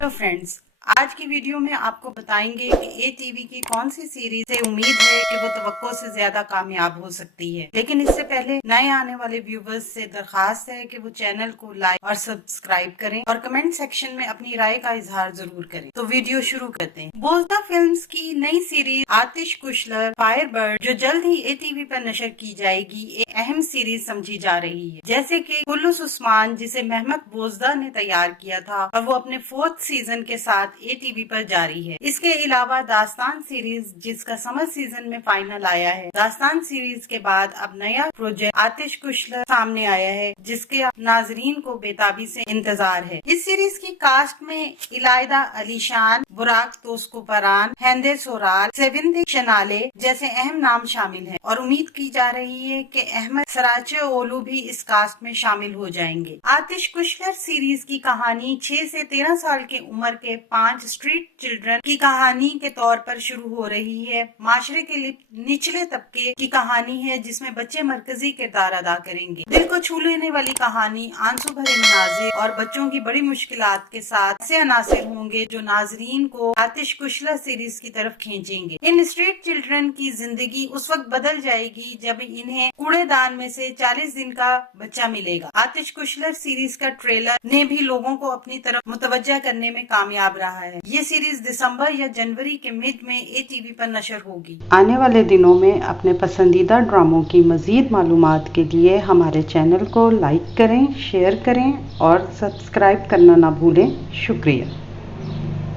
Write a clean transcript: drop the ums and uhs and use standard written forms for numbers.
Hello friends, आज की video में आपको बताएंगे कि ATV की कौन सी सीरीज से उम्मीद है कि वो तवक्को से ज्यादा कामयाब हो सकती है। लेकिन इससे पहले नए आने वाले व्यूवर्स से दरखास्त है कि वो चैनल को लाइक और सब्सक्राइब करें और कमेंट सेक्शन में अपनी राय का इजहार जरूर करें। तो वीडियो शुरू करते हैं। बोलता फिल्म्स की नई सीरीज आतिश कुशलर फायरबर्ड जो जल्द ही ATV पर नशर की जाएगी, एक अहम सीरीज समझी जा रही है। जैसे कि कुल्लूस उस्मान, जिसे महमद बोजदा ने तैयार किया था और वो अपने 4th सीजन के साथ ATV पर जारी है। इसके अलावा दास्तान सीरीज, जिसका समर सीजन में फाइनल आया है। दास्तान सीरीज के बाद अब नया प्रोजेक्ट आतिश कुशलर सामने आया है, जिसके नाजरीन को बेताबी से इंतजार है। इस सीरीज की कास्ट में इलायदा अलीशान, बुराक तोस्कोपरान, हेंदे सोराल, सेविंदे शनाले जैसे अहम नाम शामिल हैं और उम्मीद की जा रही है कि अहमद सराचे ओलू भी इस कास्ट में शामिल हो जाएंगे। आतिश कुशलर सीरीज की कहानी 6 से 13 साल की उम्र के 5 स्ट्रीट चिल्ड्रन की कहानी के तौर पर शुरू हो रही है। माशरे के निचले तबके की कहानी है, जिसमें बच्चे मरकजी किरदार अदा करेंगे। दिल को छू लेने वाली कहानी, आंसू भरे मनाजिर और बच्चों की बड़ी मुश्किलात के साथ ऐसे अनासिर होंगे जो नाजरीन को आतिश कुशलर सीरीज की तरफ खींचेंगे। इन स्ट्रीट चिल्ड्रन की जिंदगी उस वक्त बदल जाएगी जब इन्हें कूड़ेदान में से 40 दिन का बच्चा मिलेगा। आतिश कुशलर सीरीज का ट्रेलर ने भी लोगों को अपनी तरफ मुतवज्जा करने में कामयाब रहा है। ये सीरीज दिसंबर या जनवरी के मिड में ATV पर नशर होगी। आने वाले दिनों में अपने पसंदीदा ड्रामों की मजीद मालूमात के लिए हमारे चैनल को लाइक करें, शेयर करें और सब्सक्राइब करना ना भूलें। शुक्रिया।